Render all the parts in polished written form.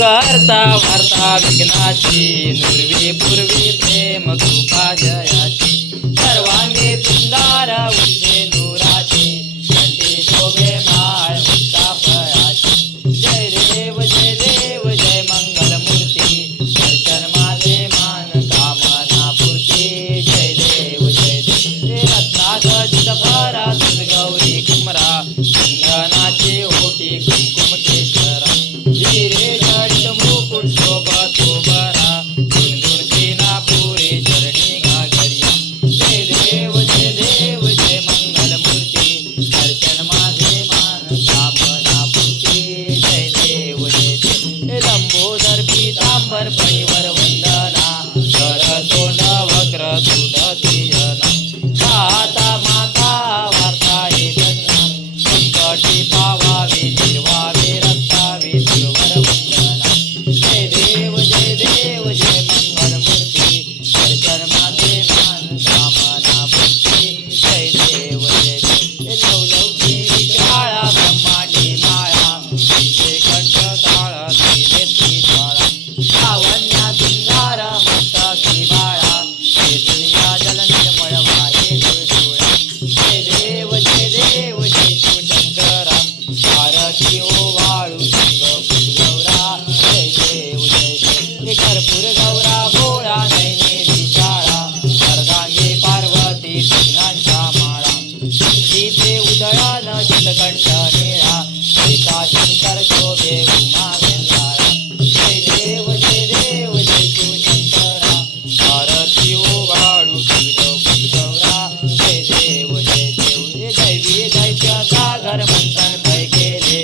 करता वार्ता विघ्नाची नुरवी पूर्वी प्रेम कृपा जयाची सर्वांगी सुंदर उठे नूराची कंठी शोभे माळ मुक्ता फळाची जय देव जय मंगल मूर्ती दर्शन माझे मान कामना पूर्ती जय देव रत्नागजित भरा गौरी कुमरा चंदनाची ओटी कुमकुम केशरा हिरे जडित मुकुट शोभतो बरा धुंदुर सीना पुरी चरणी घागरिया जय देव जय मंगल मूर्ती दर्शन माझे मान कामना पूर्ती जय देव लंबोदर पीतांबर फणीवर वंदना कर तोंड वक्र दूध दियना माता माता वार्ता हे ज्ञान संकटी पावावे निर्वावे रक्तावे तिरुवर वंदना जय देव जय मंगल मूर्ती दर्शन माझे मान कामना पूर्ती जय देव लवलौकी विक्राळा ब्रह्मांडी माळा विषय कंठ काळा नेत्री ज्वाळा लावण्या सुंदर मस्तकी बाळा हे दुनिया जल निर्मळ वाहे गुळगुळा जय देव शिवशंकरा आरती ओवाळू गौरा जय देव कर्पूर गौरा भोळा नैनेरी शाळा अर्धांगी पार्वती कृष्णांच्या माळा जिथे उदयान चितकंठ निळा एका शंकर शोभे उमा वेंदाळा जय देव शिवशंकरा आरती ओवाळू गौरा जय देव दैवी दैत्याचा घर मंथन काय केले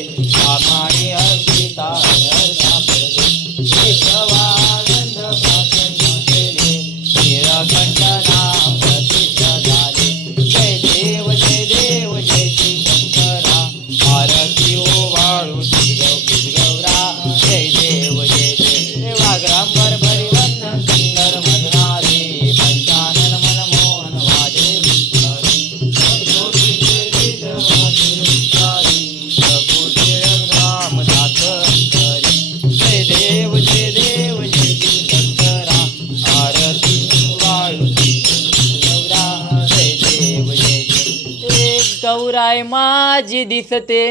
आमाणी अर्पिता हरता पडले केशवानंद प्राचन केले नीलकंठ नाम प्रसिद्ध झाले जय देव शिवशंकरा आरती ओवाळू गौरा जय देव वाग्रांबर परिवंदन सुंदर मधुरारी पंचानन मनमोहन वाजे जय देव शिवशंकरा आरती वाळू गौरा जय देव गौराय माझी दिसते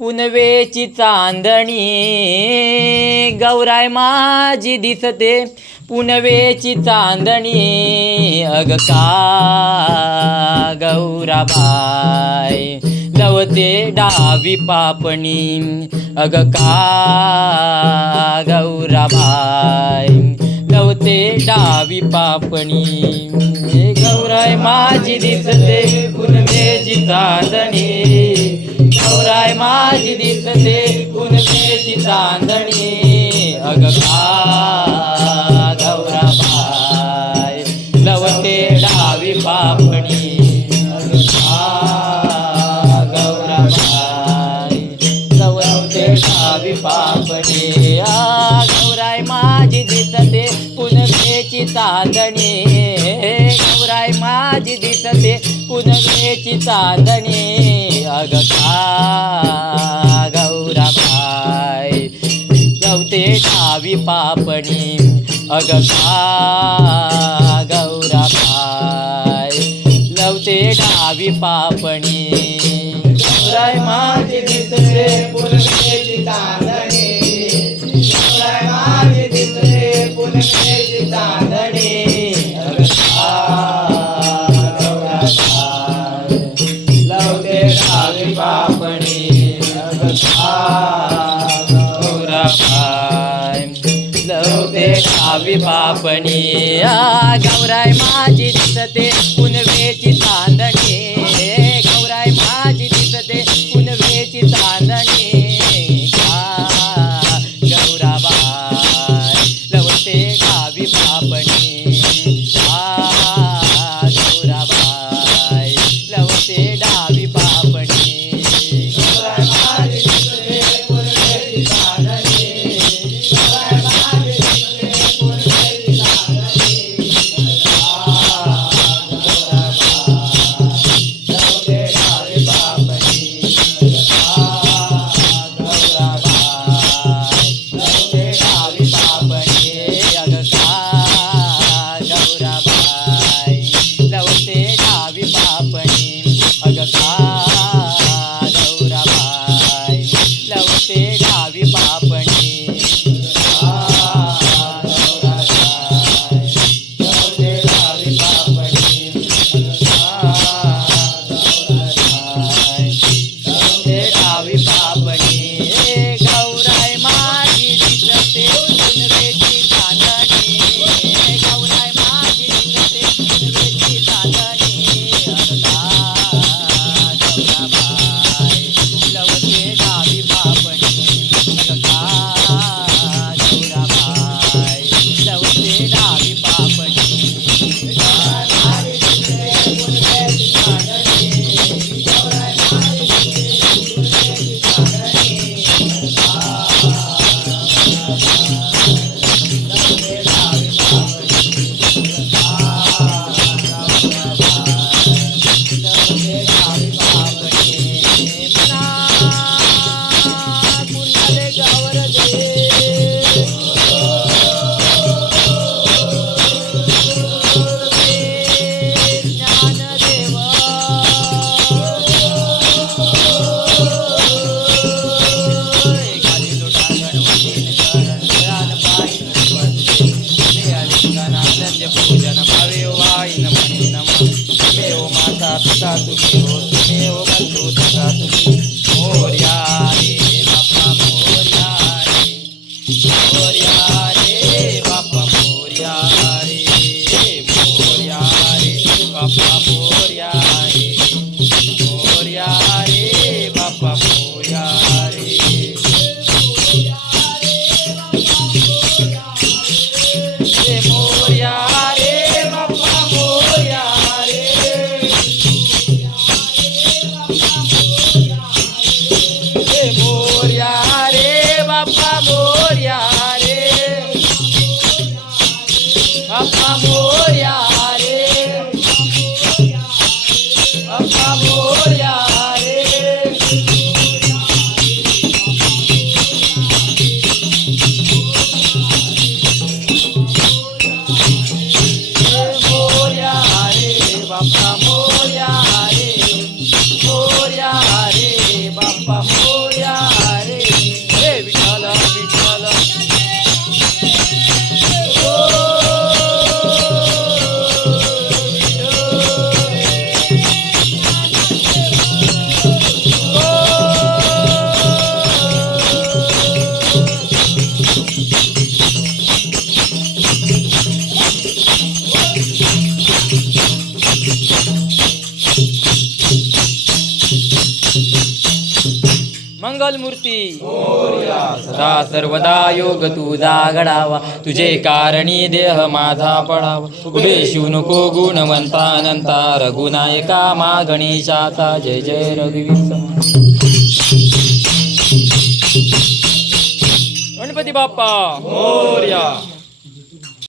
पुनवेची चांदणी गौराय माझी दिसते पुनवेची चांदणी अग का गौराबाई लवते डावी पापणी अग का गौराबाई लवते डावी पापणी गौराय माझी दिसते पुनवेची चांदणी गौराय माझी दिसते पुनवेची चांदणी अग का गौराबाई लवते डावी पापणी अग का गौराबाई लवते डावी पापणी गौराय माझी दिसते पुनवेची चांदणी गौराय माझी दिसते पुनवेची चांदणी अग का गौराबाई लवते डावी पापणी अग का गौराबाई लवते डावी पापणी गौराय माझी दिसते पुनवेची चांदणी गौराय माझी दिसते पुनवेची चांदणी अग लवते डावी पापणी अग गौराबाई लवते डावी पापणी गौराय माझी दिसते पुनवेची चांदणी गौराय माझी दिसते पुनवेची चांदणी गौराबाई लवते डावी पापणी गौराबाई लवते डावी पापणी गौराय माझी दिसते पुनवेची चांदणी गौराय माझी दिसते पुनवेची चांदणी लवते डावी पापणी बाप्पा मोरया रे बाप्पा मोरया रे बाप्पा मोरया रे मोरया रे बाप्पा मोरया रे मोरया रे बाप्पा मोरया रे हे विठ्ठल विठ्ठल मंगल मूर्ती सदा सर्वदा योग तुझा घडावा तुझे कारणी देह माझा पडावा उभे शिव नको गुणवंता अनंता रघुनायका मा गणेशाचा जय जय रघुवीर गणपती बाप्पा मोरया.